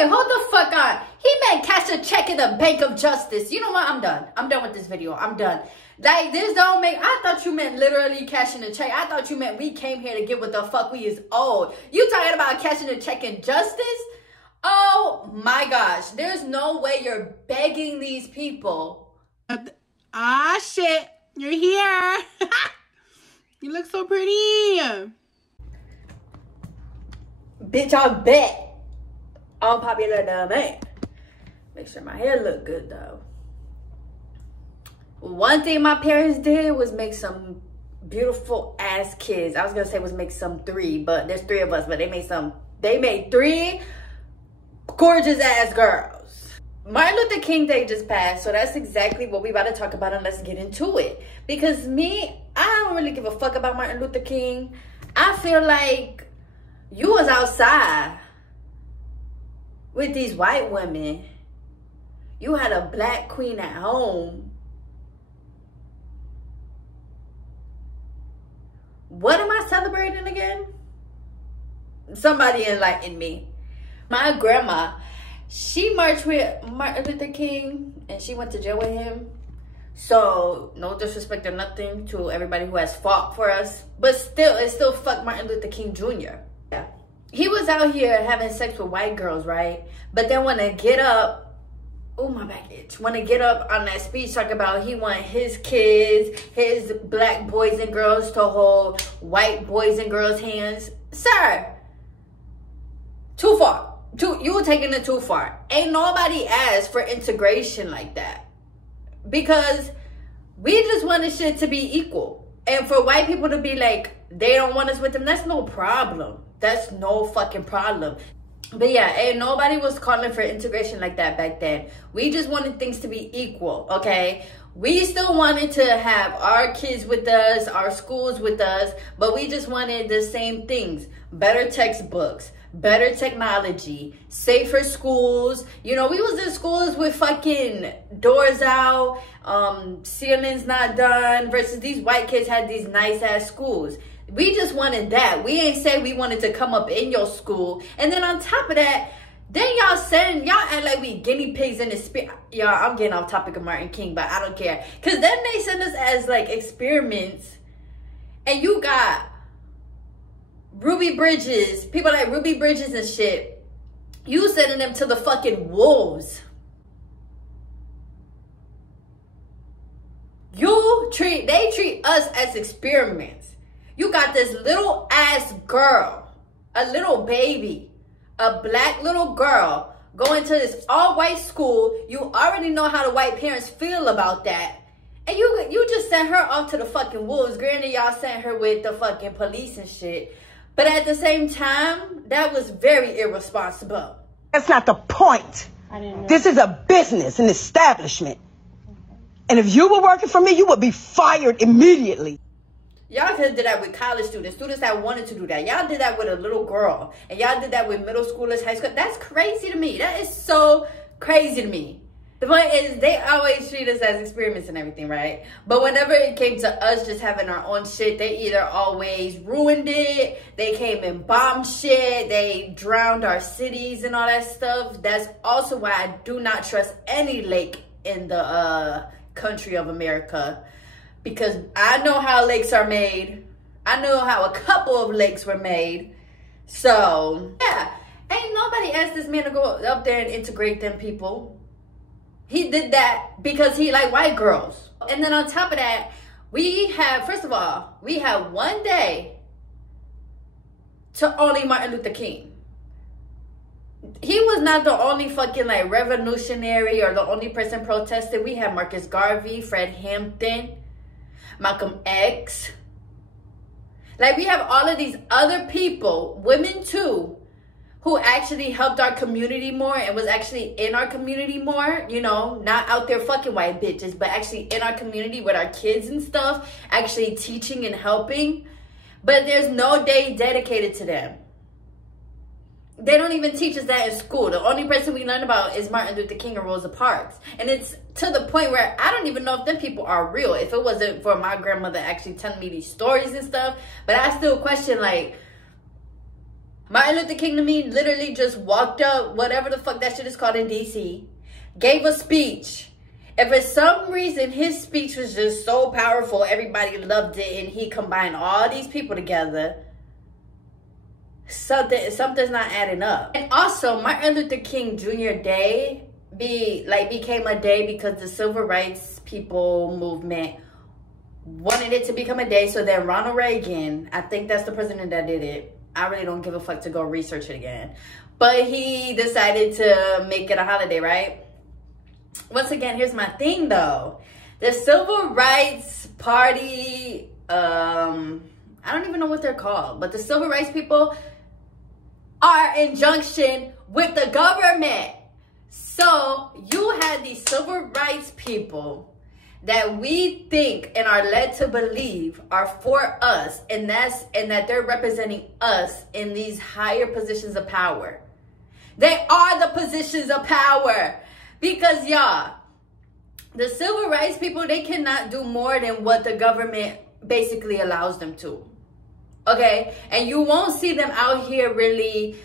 Hey, hold the fuck on. He meant cash a check in the Bank of Justice. You know what? I'm done. I'm done with this video. I'm done. Like, this don't make... I thought you meant literally cashing a check. I thought you meant we came here to get what the fuck we is owed. You talking about cashing a check in justice? Oh my gosh. There's no way you're begging these people. Ah, shit. You're here. You look so pretty. Bitch, I bet. Unpopular demand. Make sure my hair look good though. One thing my parents did was make some beautiful ass kids. I was gonna say was make some 3, but there's 3 of us, but they made 3 gorgeous ass girls. Martin Luther King Day just passed, so that's exactly what we about to talk about, and let's get into it. Because me, I don't really give a fuck about Martin Luther King. I feel like you was outside with these white women. You had a black queen at home. What am I celebrating again? Somebody enlighten me. My grandma, she marched with Martin Luther King and she went to jail with him. So, no disrespect or nothing to everybody who has fought for us. But still, it's still fuck Martin Luther King Jr. Yeah. He was out here having sex with white girls, right? But then when they get up, oh my back itch. When they get up on that speech talking about he want his kids, his black boys and girls to hold white boys and girls' hands. Sir, too far. You were taking it too far. Ain't nobody asked for integration like that. Because we just wanted shit to be equal. And for white people to be like, they don't want us with them, that's no problem. That's no fucking problem. But yeah, ain't nobody was calling for integration like that back then. We just wanted things to be equal, okay? We still wanted to have our kids with us, our schools with us, but we just wanted the same things. Better textbooks, better technology, safer schools. You know, we was in schools with fucking doors out, ceilings not done, versus these white kids had these nice ass schools. We just wanted that. We ain't say we wanted to come up in your school. And then on top of that, then y'all act like we guinea pigs in the spirit. Y'all, I'm getting off topic of Martin King, but I don't care. Because then they send us as like experiments. And you got Ruby Bridges, people like Ruby Bridges and shit. You sending them to the fucking wolves. They treat us as experiments. You got this little ass girl, a little baby, a black little girl going to this all white school. You already know how the white parents feel about that. And you just sent her off to the fucking wolves. Granted, y'all sent her with the fucking police and shit. But at the same time, that was very irresponsible. That's not the point. This is a business, an establishment. And if you were working for me, you would be fired immediately. Y'all could have did that with college students that wanted to do that. Y'all did that with a little girl. And y'all did that with middle schoolers, high school. That's crazy to me. That is so crazy to me. The point is, they always treat us as experiments and everything, right? But whenever it came to us just having our own shit, they either always ruined it, they came and bombed shit, they drowned our cities and all that stuff. That's also why I do not trust any lake in the country of America. Because I know how lakes are made. I know how a couple of lakes were made. So, yeah. Ain't nobody asked this man to go up there and integrate them people. He did that because he like white girls. And then on top of that, first of all, we have one day to only Martin Luther King. He was not the only fucking like revolutionary or the only person protested. We had Marcus Garvey, Fred Hampton, Malcolm X. Like, we have all of these other people, women too, who actually helped our community more and was actually in our community more, you know, not out there fucking white bitches, but actually in our community with our kids and stuff, actually teaching and helping. But there's no day dedicated to them. They don't even teach us that in school. The only person we learn about is Martin Luther King and Rosa Parks. And it's to the point where I don't even know if them people are real. If it wasn't for my grandmother actually telling me these stories and stuff. But I still question, like, Martin Luther King to me literally just walked up, whatever the fuck that shit is called in DC, gave a speech. And for some reason, his speech was just so powerful, everybody loved it, and he combined all these people together. Something's not adding up. And also, Martin Luther King Jr. Day became a day because the civil rights people movement wanted it to become a day. So then Ronald Reagan, I think that's the president that did it. I really don't give a fuck to go research it again. But he decided to make it a holiday, right? Once again, here's my thing though. The Civil Rights Party, I don't even know what they're called, but the Civil Rights people are in junction with the government. So you had these civil rights people that we think and are led to believe are for us, and that they're representing us in these higher positions of power. They are the positions of power. Because, y'all, the civil rights people, they cannot do more than what the government basically allows them to. Okay? And you won't see them out here really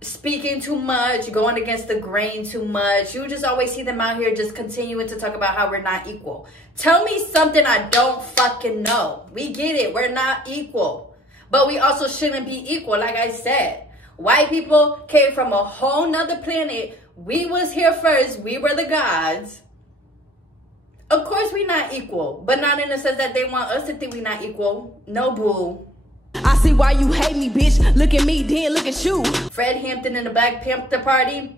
speaking too much, going against the grain too much. You just always see them out here just continuing to talk about how we're not equal. Tell me something I don't fucking know. We get it. We're not equal. But we also shouldn't be equal. Like I said, white people came from a whole nother planet. We was here first. We were the gods. Of course we not equal. But not in the sense that they want us to think we not equal. No, boo. I see why you hate me, bitch. Look at me, then look at you. Fred Hampton and the Black Panther Party.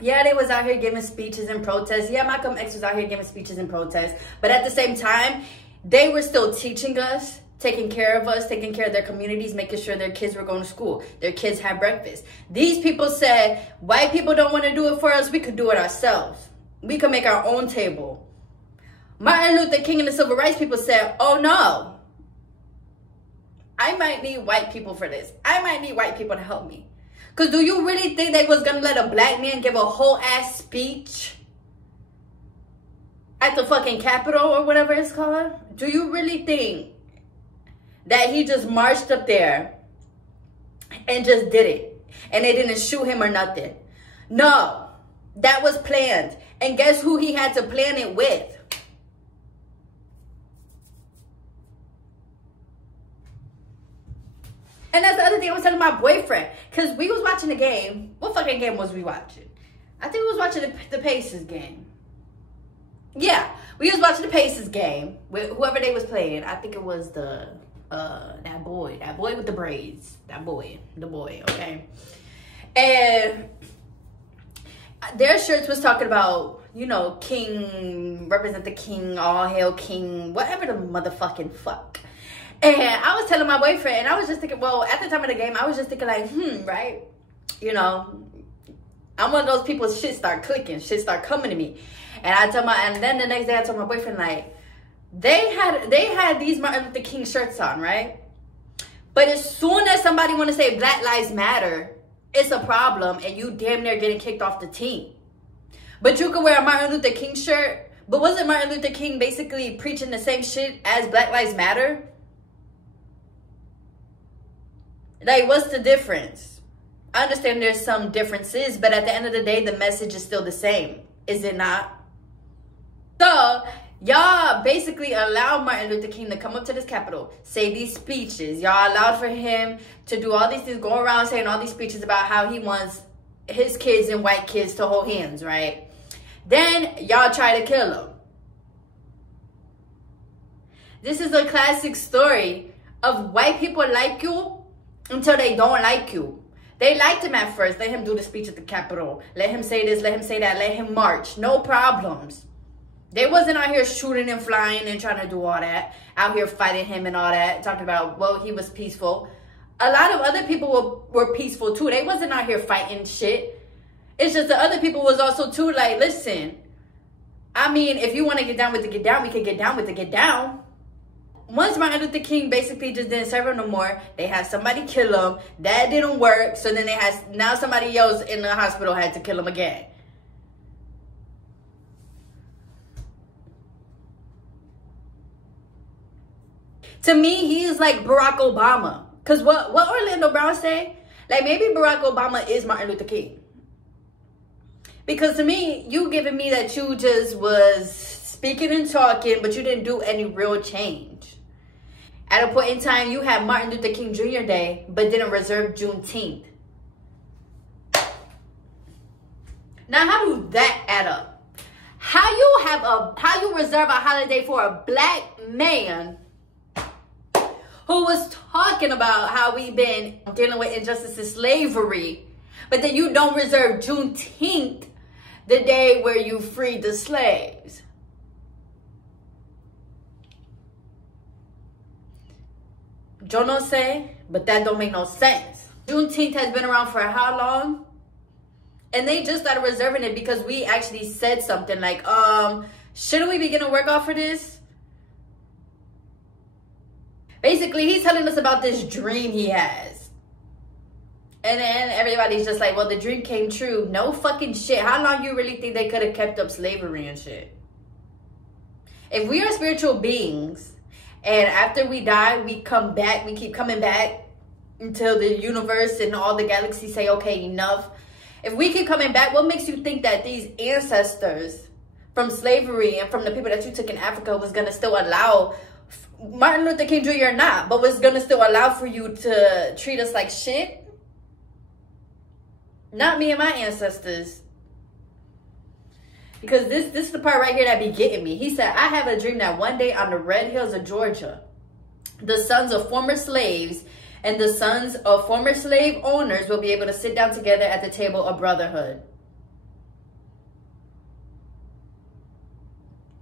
Yeah, they was out here giving speeches and protests. Yeah, Malcolm X was out here giving speeches and protests. But at the same time, they were still teaching us, taking care of us, taking care of their communities, making sure their kids were going to school, their kids had breakfast. These people said, white people don't want to do it for us, we could do it ourselves. We could make our own table. Martin Luther King and the civil rights people said, oh no, I might need white people for this. I might need white people to help me. Because do you really think they was going to let a black man give a whole ass speech at the fucking Capitol or whatever it's called? Do you really think that he just marched up there and just did it and they didn't shoot him or nothing? No, that was planned. And guess who he had to plan it with? And that's the other thing I was telling my boyfriend. Because we was watching the game. What fucking game was we watching? I think we was watching the Pacers game. Yeah, we was watching the Pacers game with whoever they was playing. I think it was that boy with the braids. The boy, okay? And their shirts was talking about, you know, King, represent the king, all hail King, whatever the motherfucking fuck. And I was telling my boyfriend, and I was just thinking, well, at the time of the game, I was just thinking like, right? You know, I'm one of those people, shit start clicking, shit start coming to me. And then the next day I told my boyfriend, like, they had these Martin Luther King shirts on, right? But as soon as somebody want to say Black Lives Matter, it's a problem, and you damn near getting kicked off the team. But you could wear a Martin Luther King shirt, but wasn't Martin Luther King basically preaching the same shit as Black Lives Matter? Like, what's the difference? I understand there's some differences, but at the end of the day, the message is still the same. Is it not? So, y'all basically allowed Martin Luther King to come up to this Capitol, say these speeches. Y'all allowed for him to do all these things, go around saying all these speeches about how he wants his kids and white kids to hold hands, right? Then, y'all try to kill him. This is a classic story of white people like you until they don't like you. They liked him at first. Let him do the speech at the Capitol. Let him say this, let him say that, let him march. No problems. They wasn't out here shooting and flying and trying to do all that. Out here fighting him and all that. Talking about, well, he was peaceful. A lot of other people were peaceful too. They wasn't out here fighting shit. It's just the other people was also too like, listen, I mean, if you want to get down with the get down, we can get down with the get down. Once Martin Luther King basically just didn't serve him no more, they had somebody kill him. That didn't work. So then now somebody else in the hospital had to kill him again. To me, he is like Barack Obama. Because what Orlando Brown say? Like, maybe Barack Obama is Martin Luther King. Because to me, you giving me that you just was speaking and talking, but you didn't do any real change. At a point in time, you had Martin Luther King Jr. Day, but didn't reserve Juneteenth. Now, how do that add up? How you reserve a holiday for a black man who was talking about how we've been dealing with injustice and slavery, but then you don't reserve Juneteenth, the day where you freed the slaves? Yo no sé, but that don't make no sense. Juneteenth has been around for how long? And they just started reserving it because we actually said something like, shouldn't we begin to work off for this? Basically, he's telling us about this dream he has. And then everybody's just like, well, the dream came true. No fucking shit. How long you really think they could have kept up slavery and shit? If we are spiritual beings, and after we die, we come back, we keep coming back until the universe and all the galaxies say, okay, enough. If we keep coming back, what makes you think that these ancestors from slavery and from the people that you took in Africa was going to still allow, Martin Luther King Jr. or not, but was going to still allow for you to treat us like shit? Not me and my ancestors. Because this is the part right here that be getting me. He said, I have a dream that one day on the red hills of Georgia, the sons of former slaves and the sons of former slave owners will be able to sit down together at the table of brotherhood.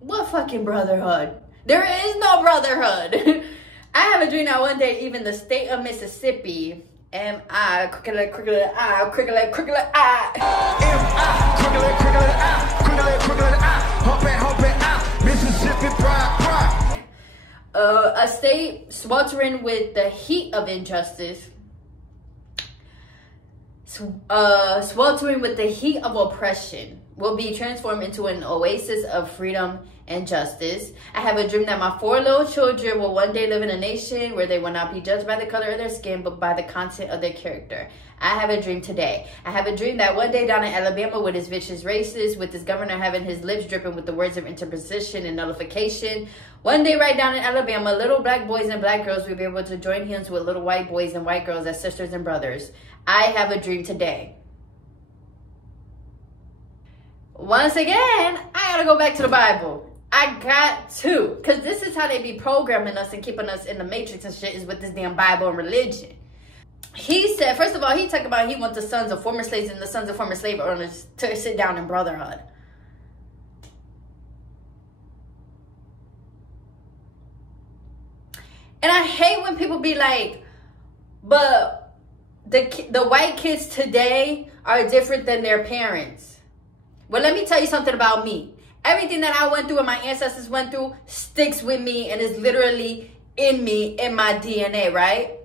What fucking brotherhood? There is no brotherhood. I have a dream that one day even the state of Mississippi, M-I, crooked I, crooked I. M-I, crooked I, humping I, Mississippi pride. A state sweltering with the heat of injustice, sweltering with the heat of oppression, will be transformed into an oasis of freedom and justice. I have a dream that my 4 little children will one day live in a nation where they will not be judged by the color of their skin, but by the content of their character. I have a dream today. I have a dream that one day down in Alabama with his vicious racists, with his governor having his lips dripping with the words of interposition and nullification. One day right down in Alabama, little black boys and black girls will be able to join hands with little white boys and white girls as sisters and brothers. I have a dream today. Once again, I gotta go back to the Bible. I got to. Because this is how they be programming us and keeping us in the matrix and shit, is with this damn Bible and religion. He said, first of all, he talked about he wants the sons of former slaves and the sons of former slave owners to sit down in brotherhood. And I hate when people be like, but the white kids today are different than their parents. Well, let me tell you something about me. Everything that I went through and my ancestors went through sticks with me and is literally in me, in my DNA, right?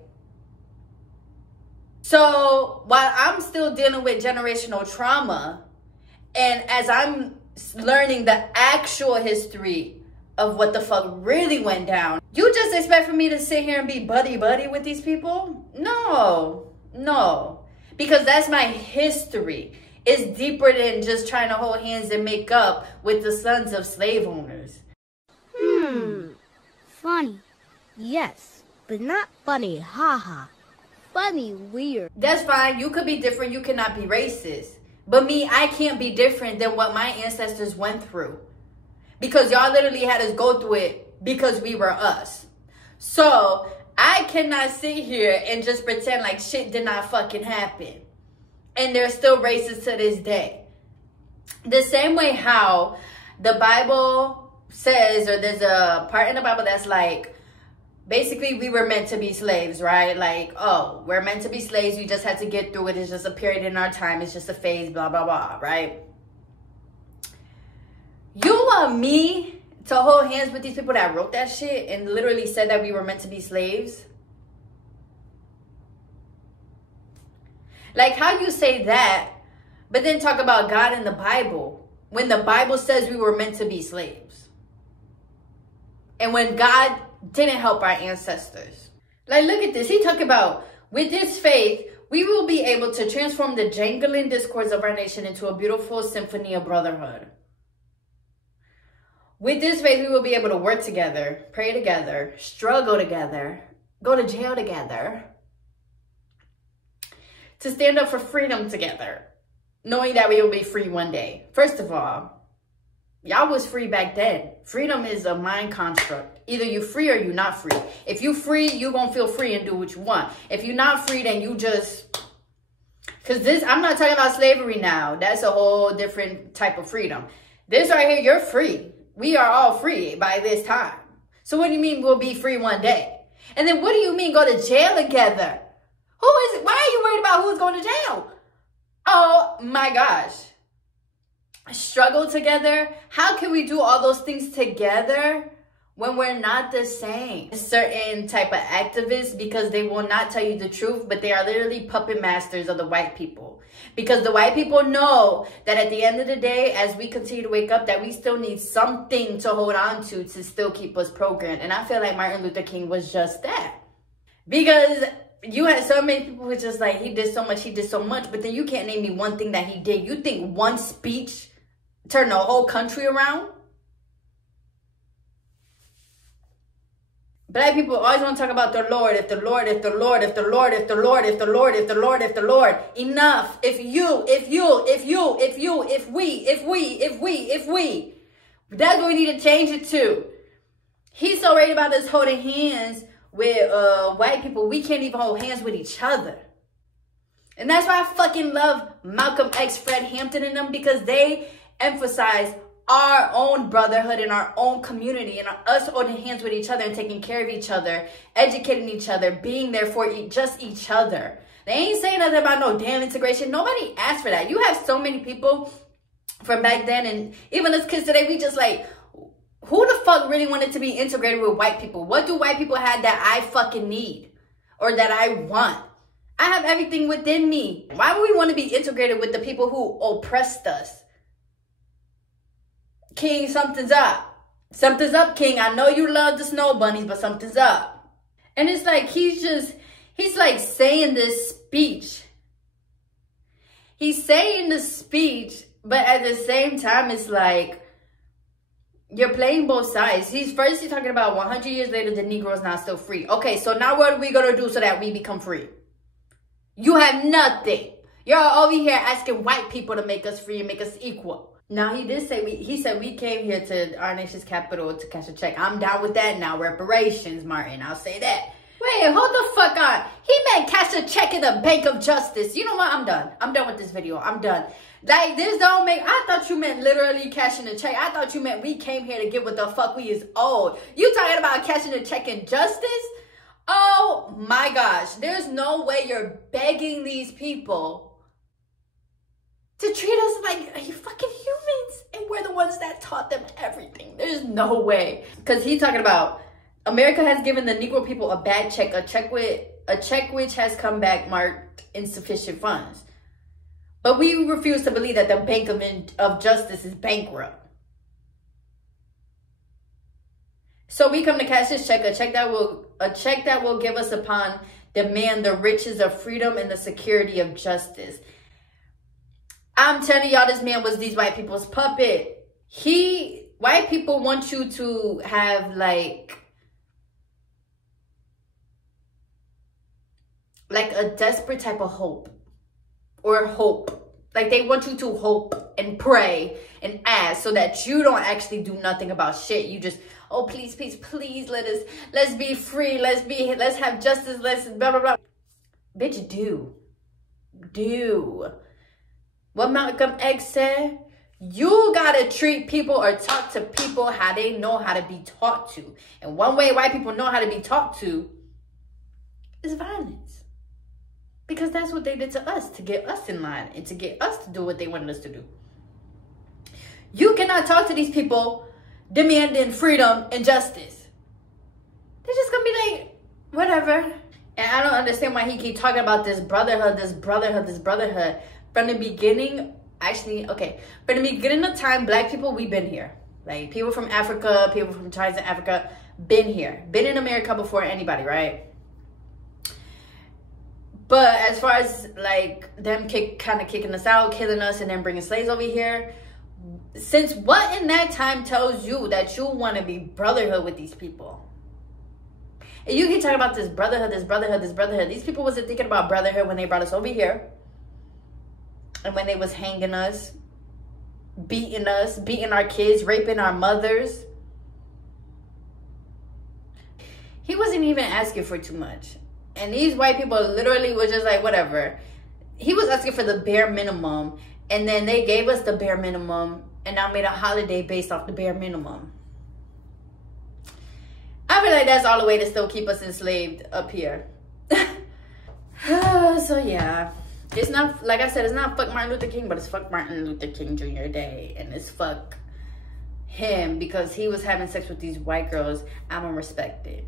So while I'm still dealing with generational trauma, and as I'm learning the actual history of what the fuck really went down, you just expect for me to sit here and be buddy-buddy with these people? No, no. Because that's my history. It's deeper than just trying to hold hands and make up with the sons of slave owners. Funny. Yes, but not funny. Haha. Funny, weird. That's fine. You could be different. You cannot be racist. But me, I can't be different than what my ancestors went through. Because y'all literally had us go through it because we were us. So I cannot sit here and just pretend like shit did not fucking happen. And they're still racist to this day. The same way how the Bible says, or there's a part in the Bible that's like, basically we were meant to be slaves, right? Like, oh, we're meant to be slaves. We just had to get through it. It's just a period in our time. It's just a phase, blah, blah, blah, right? You want me to hold hands with these people that wrote that shit and literally said that we were meant to be slaves? Like, how you say that, but then talk about God in the Bible when the Bible says we were meant to be slaves? And when God didn't help our ancestors. Like, look at this. He talked about, with this faith, we will be able to transform the jangling discords of our nation into a beautiful symphony of brotherhood. With this faith, we will be able to work together, pray together, struggle together, go to jail together, to stand up for freedom together, knowing that we will be free one day. First of all, y'all was free back then. Freedom is a mind construct. Either you free or you not free. If you free, you gonna feel free and do what you want. If you're not free, then you just... Because this, I'm not talking about slavery now. That's a whole different type of freedom. This right here, you're free. We are all free by this time. So what do you mean we'll be free one day? And then what do you mean go to jail together? Who is it? Why are you worried about who's going to jail? Oh my gosh. Struggle together. How can we do all those things together when we're not the same? Certain type of activists, because they will not tell you the truth, but they are literally puppet masters of the white people. Because the white people know that at the end of the day, as we continue to wake up, that we still need something to hold on to still keep us programmed. And I feel like Martin Luther King was just that. Because you had so many people who were just like, he did so much, but then you can't name me one thing that he did. You think one speech turned the whole country around? Black people always want to talk about the Lord, if the Lord, if the Lord, if the Lord, if the Lord, if the Lord, if the Lord, if the Lord. Enough. If we. That's what we need to change it to. He's so worried about us holding hands with white people. We can't even hold hands with each other. And that's why I fucking love Malcolm X, Fred Hampton and them, because they emphasize our own brotherhood in our own community, and us holding hands with each other and taking care of each other, educating each other, being there for just each other. They ain't saying nothing about no damn integration. Nobody asked for that. You have so many people from back then, and even as kids today, we just like, who the fuck really wanted to be integrated with white people? What do white people have that I fucking need or that I want? I have everything within me. Why would we want to be integrated with the people who oppressed us? King, something's up. Something's up, King. I know you love the snow bunnies, but something's up. And it's like, he's like saying this speech. He's saying the speech, but at the same time, it's like, you're playing both sides. He's talking about 100 years later, the Negro is not still free. Okay, so now what are we going to do so that we become free? You have nothing. You're over here asking white people to make us free and make us equal. Now, he did say, he said we came here to our nation's capital to cash a check. I'm down with that now. Reparations, Martin. I'll say that. Wait, hold the fuck on. He meant cash a check in the Bank of Justice. You know what? I'm done. I'm done with this video. I'm done. Like, this don't make... I thought you meant literally cashing a check. I thought you meant we came here to get what the fuck we is owed. You talking about cashing a check in justice? Oh, my gosh. There's no way you're begging these people to treat us like fucking humans, and we're the ones that taught them everything. There's no way. Because he's talking about America has given the Negro people a bad check, a check which has come back marked insufficient funds. But we refuse to believe that the Bank of Justice is bankrupt. So we come to cash this check, a check that will give us upon demand the riches of freedom and the security of justice. I'm telling y'all, this man was these white people's puppet. White people want you to have like a desperate type of hope. Or hope. Like, they want you to hope and pray and ask so that you don't actually do nothing about shit. You just, oh, please, please, please, let's be free. Let's have justice. Let's blah, blah, blah. Bitch, do. What Malcolm X said, you gotta treat people or talk to people how they know how to be taught to. And one way white people know how to be taught to is violence. Because that's what they did to us, to get us in line and to get us to do what they wanted us to do. You cannot talk to these people demanding freedom and justice. They're just gonna be like, whatever. And I don't understand why he keep talking about this brotherhood. From the beginning, from the beginning of time, black people, we've been here. Like, people from Africa, people from China, Africa, been here. Been in America before anybody, right? But as far as like them kind of kicking us out, killing us, and then bringing slaves over here, since what in that time tells you that you want to be brotherhood with these people? And you keep talking about this brotherhood, this brotherhood, this brotherhood. These people wasn't thinking about brotherhood when they brought us over here. And when they was hanging us, beating our kids, raping our mothers. He wasn't even asking for too much. And these white people literally was just like, whatever. He was asking for the bare minimum. And then they gave us the bare minimum. And now made a holiday based off the bare minimum. I feel like that's all the way to still keep us enslaved up here. So yeah. It's not, like I said, it's not fuck Martin Luther King, but it's fuck Martin Luther King Jr. Day. And it's fuck him because he was having sex with these white girls. I don't respect it.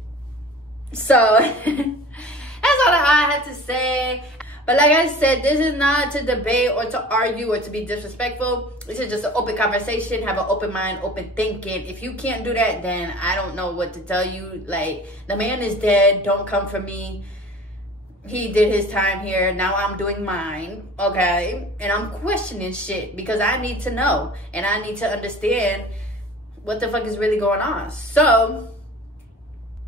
So, that's all that I had to say. But like I said, this is not to debate or to argue or to be disrespectful. This is just an open conversation. Have an open mind, open thinking. If you can't do that, then I don't know what to tell you. Like, the man is dead. Don't come for me. He did his time here. Now I'm doing mine. Okay? And I'm questioning shit because I need to know. And I need to understand what the fuck is really going on. So,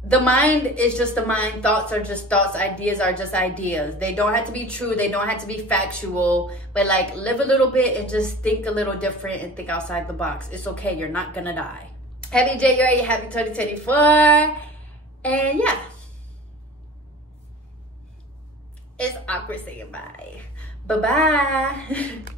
the mind is just the mind. Thoughts are just thoughts. Ideas are just ideas. They don't have to be true. They don't have to be factual. But like, live a little bit and just think a little different and think outside the box. It's okay. You're not gonna die. Happy January. Happy 2024. And yeah. It's awkward saying bye. Bye-bye.